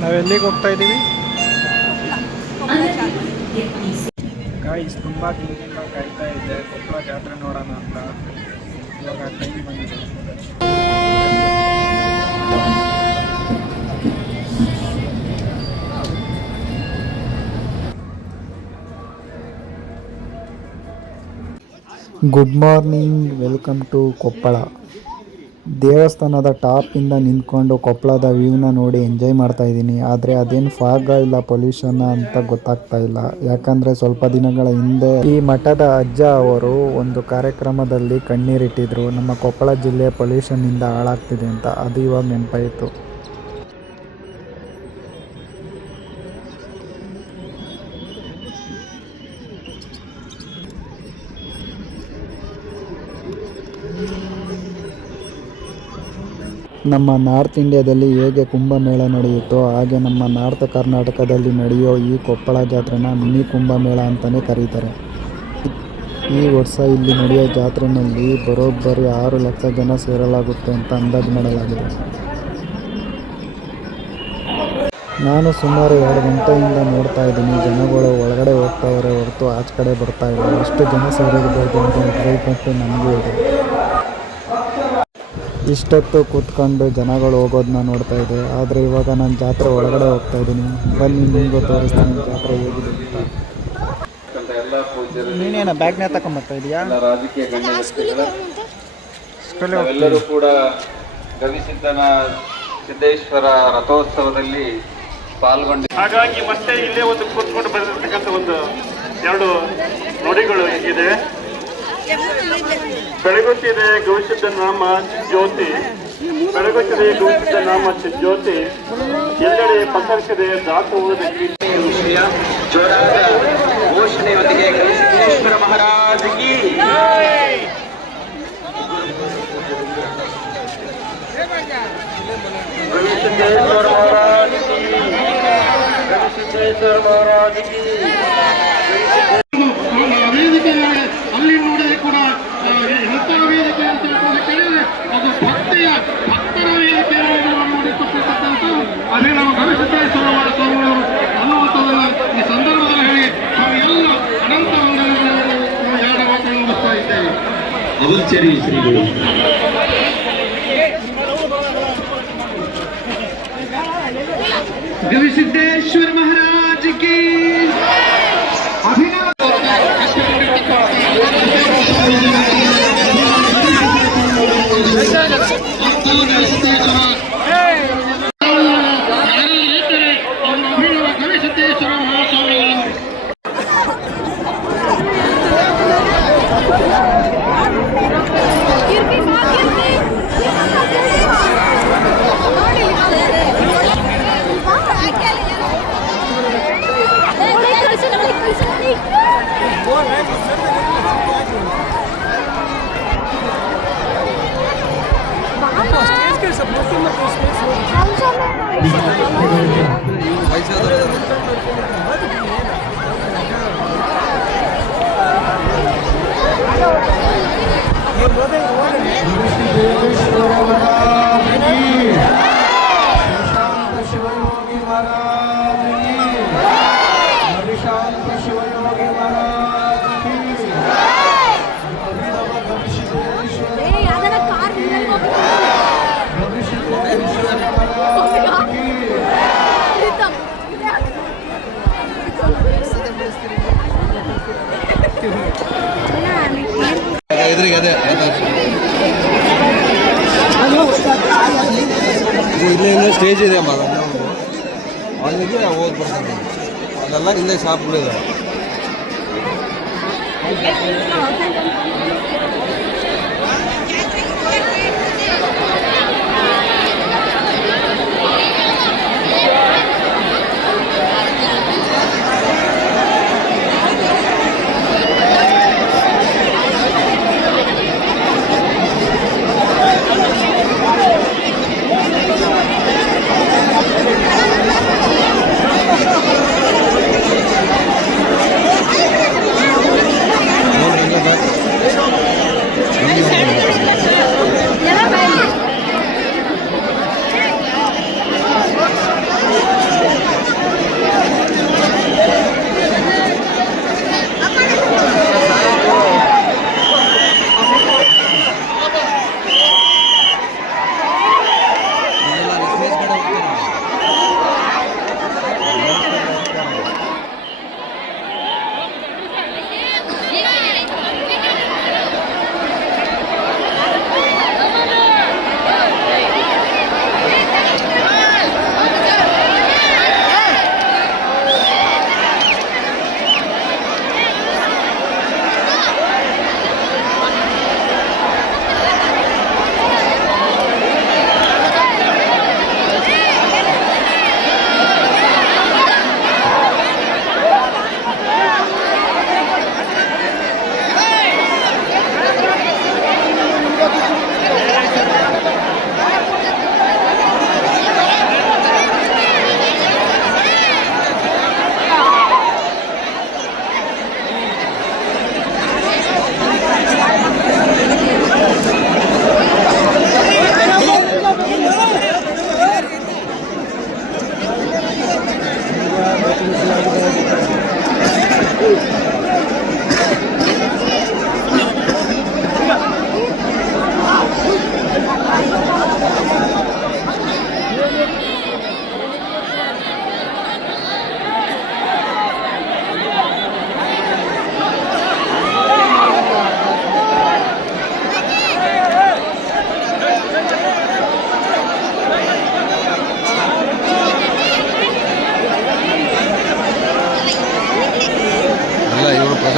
ನಾವೆಲ್ಲಿಗೆ ಹೋಗ್ತಾ ಇದ್ದೀವಿ? ಗಾಯ್ಸ್, ತುಂಬ ದಿನದಿಂದ ಕಾಯ್ತಾ ಇದ್ದೆ ಕೊಪ್ಪಳ ಜಾತ್ರೆ ನೋಡೋಣ ಅಂತ. ಇವಾಗ ಟೈಮ್ ಬಂದಿದೆ. Good morning, welcome to Koppal. ದೇವಸ್ಥಾನದ ಟಾಪಿಂದ ನಿಂತ್ಕೊಂಡು ಕೊಪ್ಪಳದ ವ್ಯೂನ ನೋಡಿ ಎಂಜಾಯ್ ಮಾಡ್ತಾ ಇದ್ದೀನಿ. ಆದರೆ ಅದೇನು ಫಾಗ ಇಲ್ಲ ಪೊಲ್ಯೂಷನ್ ಅಂತ ಗೊತ್ತಾಗ್ತಾ ಇಲ್ಲ. ಯಾಕಂದರೆ ಸ್ವಲ್ಪ ದಿನಗಳ ಹಿಂದೆ ಈ ಮಠದ ಅಜ್ಜ ಅವರು ಒಂದು ಕಾರ್ಯಕ್ರಮದಲ್ಲಿ ಕಣ್ಣೀರಿಟ್ಟಿದ್ರು, ನಮ್ಮ ಕೊಪ್ಪಳ ಜಿಲ್ಲೆ ಪೊಲ್ಯೂಷನ್ನಿಂದ ಹಾಳಾಗ್ತಿದೆ ಅಂತ. ಅದು ಇವಾಗ ನೆನಪಾಯಿತು. ನಮ್ಮ ನಾರ್ತ್ ಇಂಡಿಯಾದಲ್ಲಿ ಹೇಗೆ ಕುಂಭಮೇಳ ನಡೆಯುತ್ತೋ ಹಾಗೆ ನಮ್ಮ ನಾರ್ತ್ ಕರ್ನಾಟಕದಲ್ಲಿ ನಡೆಯೋ ಈ ಕೊಪ್ಪಳ ಜಾತ್ರೆನ ಮಿನಿ ಕುಂಭಮೇಳ ಅಂತಲೇ ಕರೀತಾರೆ. ಈ ವರ್ಷ ಇಲ್ಲಿ ನಡೆಯೋ ಜಾತ್ರೆಯಲ್ಲಿ ಬರೋಬ್ಬರಿ 6 ಲಕ್ಷ ಜನ ಸೇರಲಾಗುತ್ತೆ ಅಂತ ಅಂದಾಜು ಮಾಡಲಾಗಿದೆ. ನಾನು ಸುಮಾರು 2 ಗಂಟೆಯಿಂದ ನೋಡ್ತಾ ಇದ್ದೀನಿ. ಜನಗಳು ಒಳಗಡೆ ಹೋಗ್ತಾವ್ರೆ ಹೊರತು ಆಚೆ ಕಡೆ ಬರ್ತಾ ಇಲ್ಲ. ಎಷ್ಟು ಜನ ಸೇರಿರ್ಬೋದು ಅಂತ ಎಕ್ಸೈಟ್ಮೆಂಟ್ ನಮಗೂ ಇದೆ. ಇಷ್ಟೊತ್ತು ಕೂತ್ಕೊಂಡು ಜನಗಳು ಹೋಗೋದನ್ನ ನೋಡ್ತಾ ಇದೆ. ಆದರೆ ಇವಾಗ ನಾನು ಜಾತ್ರೆ ಒಳಗಡೆ ಹೋಗ್ತಾ ಇದ್ದೀನಿ. ಬನ್ನಿ ನಿಮಗೂ ತೋರಿಸ್ತೀನಿ ಜಾತ್ರೆ ಹೇಗಿದೆ ಅಂತ. ನೀನೇನ ಬ್ಯಾಗ್ನ ತಗೊಂಬರ್ತಾ ಇದೆಯಾ? ಎಲ್ಲರೂ ಕೂಡ ಗವಿಸಿದ್ದನ ಸಿದ್ದೇಶ್ವರ ರಥೋತ್ಸವದಲ್ಲಿ ಪಾಲ್ಗೊಂಡು, ಹಾಗಾಗಿ ಮತ್ತೆ ಇಲ್ಲೇ ಒಂದು ಕೂತ್ಕೊಂಡು ಬರೆದಿರ್ತಕ್ಕಂಥ ಒಂದು 2 ನುಡಿಗಳು ಇದೆ. ಬೆಳಗುತ್ತಿದೆ ಗವಿಸಿದ್ದ ನಾಮ ಜ್ಯೋತಿ, ಬೆಳಗುತ್ತಿದೆ ಗವಿಸಿದ್ದ ನಾಮ ಜ್ಯೋತಿ, ಎಲ್ಲೆಡೆ ಪಸರಿಸಿದೆ ದಾಸೋಹದ ವಿಷಯ ಜೋರಾದ ಘೋಷಣೆಯೊಂದಿಗೆ ಗವಿಸಿದ್ದೇಶ್ವರ ಮಹಾರಾಜಗಿ ಗವಿಸಿದ್ದೇಶ್ವರ ಮಹಾರಾಜಗಿ ಗವಿಸಿದ್ದೇಶ್ವರ ಮಹಾರಾಜಗಿ. ಅಲ್ಲಿ ನೋಡಿದ್ರೆ ಕೂಡ ಎಂತಹ ವೇದಿಕೆ ಅಂತ ಕೇಳಿದ್ರೆ ಅದು ಭಕ್ತರ ವೇದಿಕೆ ನೋಡಿಕೊಟ್ಟಿರ್ತಕ್ಕಂಥ ಅದೇ ನಮ್ಮ ಗವಿಸಿದ್ದೇಶ್ವರ ಸ್ವಾಮಿಗಳು ಅನ್ನುವಂಥದ್ದನ್ನ ಈ ಸಂದರ್ಭದಲ್ಲಿ ಹೇಳಿ ನಾವೆಲ್ಲ ಅನಂತ ಎರಡು ಮಾತನ್ನು ಮುಗಿಸ್ತಾ ಇದ್ದೇವೆ. ಅವಚರಿ ಶ್ರೀಗಳು ಗವಿಸಿದ್ದೇಶ್ವರ ಮಹಾರಾಜಕ್ಕೆ ಇಲ್ಲೇ ಸ್ಟೇಜ್ ಇದೆ ಅಮ್ಮ, ಅಲ್ಲಿಗೆ ಹೋಗಿ ಬರ್ತಾರೆ. ಅಲ್ಲೆಲ್ಲ ಇಲ್ಲೇ ಶಾಪ್ಗಳಿದೆ.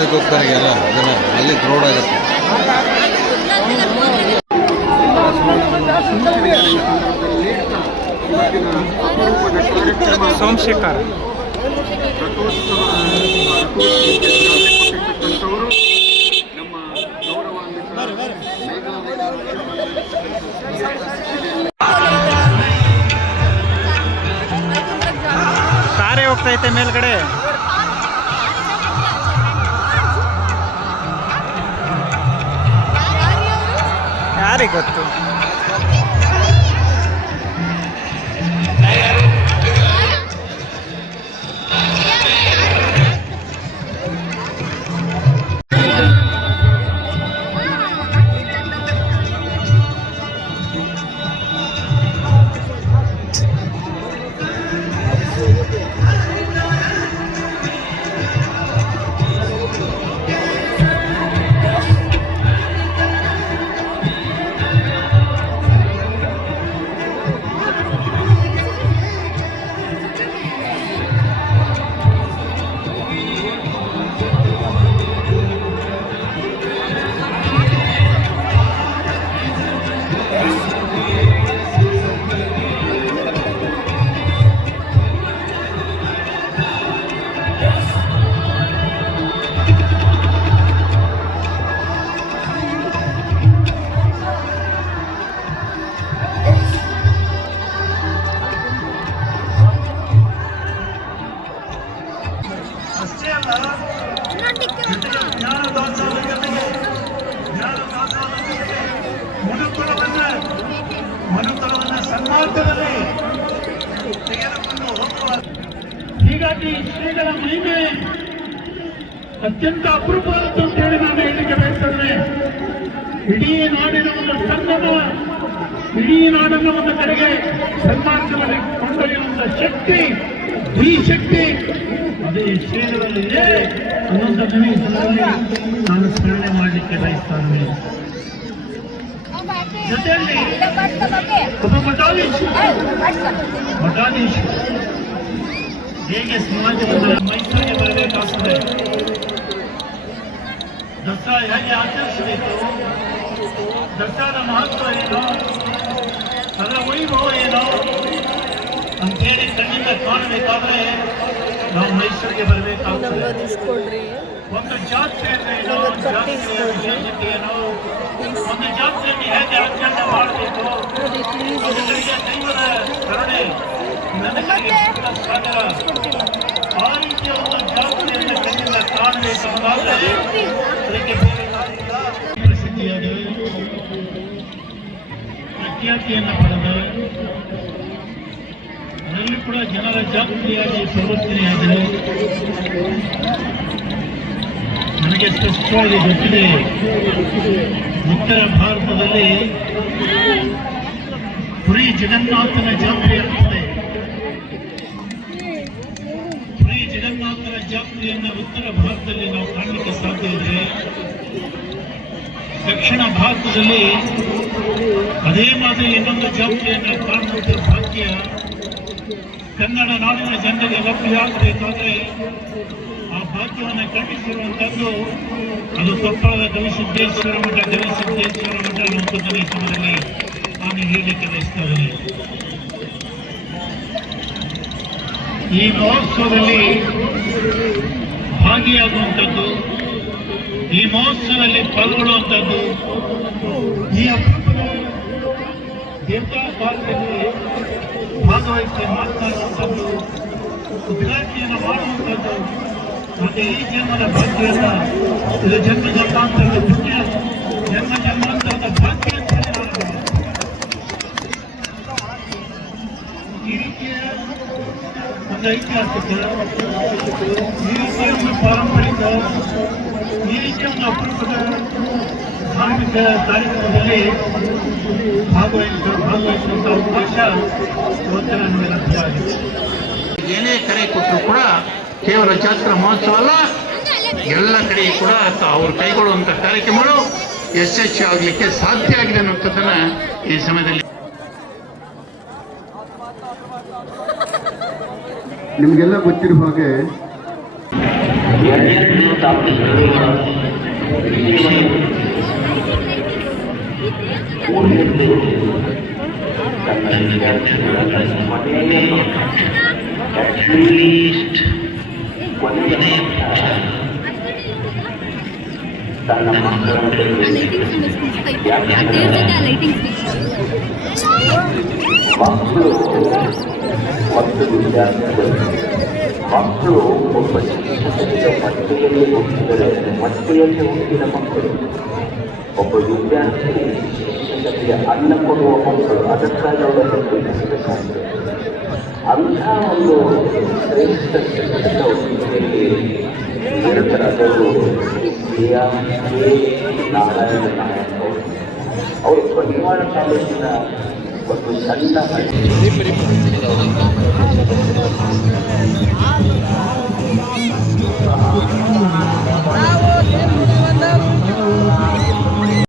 ಅದಕ್ಕೆ ಹೋಗ್ತಾರೆ ಎಲ್ಲ ಅದನ್ನ ಅಲ್ಲಿ ಕ್ರೌಡ್ ಆಗುತ್ತೆ. ಸೋಮಶೇಖರ್ ಕಾರೇ ಹೋಗ್ತೈತೆ ಮೇಲ್ಗಡೆ. ಯಾರಿಗೆ ಗೊತ್ತು. ಮನುಕುಲವನ್ನು ಸನ್ಮಾರ್ಗದಲ್ಲಿ ತೆಗೆದುಕೊಂಡು ಹೋಗುವ. ಹೀಗಾಗಿ ಶ್ರೀಗಳ ಮಹಿಮೆ ಅತ್ಯಂತ ಅಪರೂಪವಾದದ್ದು ಅಂತ ಹೇಳಿ ನಾನು ಹೇಳಲಿಕ್ಕೆ ಬಯಸ್ತೇನೆ. ಇಡೀ ನಾಡಿನ ಒಂದು ಸಂಗಮ, ಇಡೀ ನಾಡನ್ನು ಒಂದು ಕಡೆಗೆ ಸನ್ಮಾರ್ಗದಲ್ಲಿ ಕೊಂಡೊಯ್ಯುವಂತ ಶಕ್ತಿ, ಈ ಶಕ್ತಿ ಅದೇ ಶ್ರೀಗಳಲ್ಲಿದೆ ಅನ್ನೋದನ್ನು ಈ ಸಂದರ್ಭದಲ್ಲಿ ನಾನು ಸ್ಮರಣೆ ಮಾಡಲಿಕ್ಕೆ ಬಯಸ್ತೇನೆ. ಜೊತೆಯಲ್ಲಿ ಒಬ್ಬ ಮಠಾಧೀಶ ಹೇಗೆ ಸಮಾಜವನ್ನು ಮೈಸೂರಿಗೆ ಬರಬೇಕಾಗ್ತದೆ, ದಸರಾ ಹೇಗೆ ಆಚರಿಸಬೇಕು, ದಸರಾದ ಮಹತ್ವ ಏನು, ಅದರ ವೈಭವ ಏನು ಅಂತೇಳಿ ಕಣ್ಣಿಂದ ಕಾಣಬೇಕಾದ್ರೆ ನಾವು ಮೈಸೂರಿಗೆ ಬರಬೇಕಾಗ್ತದೆ. ಒಂದು ಜಾತ್ರೆ ಅಂದ್ರೆ ಏನೋ, ಜಾತ್ರೆಯ ವಿಶೇಷತೆ ಏನೋ, ಒಂದು ಜಾತ್ರೆಯಲ್ಲಿ ಹೇಗೆ ಆಚರಣೆ ಮಾಡಬೇಕು, ಅದಕ್ಕೆ ದೈವದ ಕರುಣೆ ನನಗೆ ಸಾಗರ, ಆ ರೀತಿಯ ಒಂದು ಜಾತ್ರೆಯನ್ನು ಕಣ್ಣಿಂದ ಕಾಣಬೇಕಾದ್ರೆ ಅದಕ್ಕೆ ಬೇರೆ ಕಾರಣ. ಪ್ರಸಿದ್ಧಿಯಾದ ಪ್ರಖ್ಯಾತಿಯನ್ನು ಪಡೆದ ಅದರಲ್ಲಿ ಕೂಡ ಜನರ ಜಾಗೃತಿಯಾಗಿ ಪ್ರವರ್ತನೆಯಾದರೆ ನನಗೆ ಸ್ಪಷ್ಟವಾಗಿ ಗೊತ್ತಿದೆ. ಉತ್ತರ ಭಾರತದಲ್ಲಿ ಪುರಿ ಜಗನ್ನಾಥನ ಜಾತ್ರೆ ಆಗ್ತದೆ. ಪುರಿ ಜಗನ್ನಾಥನ ಜಾತ್ರೆಯನ್ನು ಉತ್ತರ ಭಾರತದಲ್ಲಿ ನಾವು ಕಾಣಲಿಕ್ಕೆ ಸಾಧ್ಯ ಇದೆ. ದಕ್ಷಿಣ ಭಾರತದಲ್ಲಿ ಅದೇ ಮಾದರಿ ಇನ್ನೊಂದು ಜಾತ್ರೆಯನ್ನು ಕಾಣುವಂಥ ಭಾಗ್ಯ ಕನ್ನಡ ನಾಡಿನ ಜನರಿಗೆ ಲಭ್ಯವಾಗಬೇಕಾದ್ರೆ ಆ ಭಾಗ್ಯವನ್ನು ಖಂಡಿಸಿರುವಂಥದ್ದು ಅದು ಕೊಪ್ಪಳದ ಗವಿಸಿದ್ದೇಶ್ವರ ಮಠ ಅನ್ನುವಂಥದ್ದನ್ನು ಈ ಸಮಯದಲ್ಲಿ ನಾನು ಹೇಳಲಿಕ್ಕೆ ಬಯಸ್ತಾ ಇದ್ದೇನೆ. ಈ ಮಹೋತ್ಸವದಲ್ಲಿ ಭಾಗಿಯಾಗುವಂಥದ್ದು, ಈ ಮಹೋತ್ಸವದಲ್ಲಿ ಪಾಲ್ಗೊಳ್ಳುವಂಥದ್ದು, ಈ ಅಪರೂಪದ ದೇವತಾ ಕಾರ್ಯದಲ್ಲಿ ಭಾಗವಹಿಸಿ ಮಾತನಾಡುವಂಥದ್ದು, ಉದ್ಘಾಟನೆಯನ್ನು ಮಾಡುವಂಥದ್ದು, ಮತ್ತೆ ಈ ಜನ್ಮದ ಭಾಗ್ಯವನ್ನು ಇದು ಜನ್ಮ ಜನ್ಮಾಂತರದ ಪುಣ್ಯ, ಜನ್ಮ ಜನ್ಮಾಂತರದ ಭಾಗ್ಯ ಅಂತ ಹೇಳಿ ಈ ರೀತಿಯ ಒಂದು ಐತಿಹಾಸಿಕ, ಈ ರೀತಿಯ ಒಂದು ಪಾರಂಪರಿಕ, ಈ ರೀತಿಯ ಒಂದು ಅಪರೂಪದ ಧಾರ್ಮಿಕ ಕಾರ್ಯಕ್ರಮದಲ್ಲಿ ಭಾಗವಹಿಸುವಂಥ ಅವಕಾಶ ಇವತ್ತು ನನಗೆ ಲಭ್ಯವಾಗಿದೆ. ಏನೇ ಕರೆ ಕೊಟ್ಟರು ಕೂಡ ಕೇವಲ ಜಾತ್ರಾ ಮಹೋತ್ಸವ ಅಲ್ಲ, ಎಲ್ಲ ಕಡೆ ಕೂಡ ಅವರು ಕೈಗೊಳ್ಳುವಂಥ ಕಾರ್ಯಕ್ರಮಗಳು ಯಶಸ್ವಿ ಆಗಲಿಕ್ಕೆ ಸಾಧ್ಯ ಆಗಿದೆ ಅನ್ನುವಂಥದ್ದನ್ನು ಈ ಸಮಯದಲ್ಲಿ ನಿಮಗೆಲ್ಲ ಗೊತ್ತಿರುವ ಹಾಗೆ ಎರಡನೇದು ತಾವು ಹೇಳುವ ವಿಷಯವನ್ನು ಮೂರನೇದು ತನ್ನ ವಿದ್ಯಾರ್ಥಿಗಳ ಮನೆಯ ಅಟ್ಲೀಸ್ಟ್ ಕೊನೆಯ ತನ್ನ ಮಕ್ಕಳನ್ನು ಮಕ್ಕಳು ಮತ್ತು ವಿದ್ಯಾರ್ಥಿಗಳು ಮಕ್ಕಳು ಒಬ್ಬ ಶಿಕ್ಷಕರಿಗೆ ಮಟ್ಟೆಯಲ್ಲಿ ಹುಟ್ಟಿದರೆ ಮಟ್ಟೆಯಲ್ಲಿ ಹುಟ್ಟಿದ ಮಕ್ಕಳು ಒಬ್ಬ ವಿದ್ಯಾರ್ಥಿ ಶಿಕ್ಷಕರಿಗೆ ಅನ್ನ ಕೊಡುವ ಮಕ್ಕಳು ಅದಕ್ಕಾಗಿ ಅವರನ್ನು ಪ್ರೀತಿಸಬೇಕಾಗಿದೆ. ಅಂಥ ಒಂದು ಶ್ರೇಷ್ಠ ಶಿಕ್ಷಕ ಹುದ್ದೆಯಲ್ಲಿ ನಿರತರಾದವರು ನಾರಾಯಣ ನಾಯಕ್ ಅವರು ಬಂಟ್ವಾಳ ತಾಲೂಕಿನ ಒಂದು ಸಣ್ಣ ನಾವು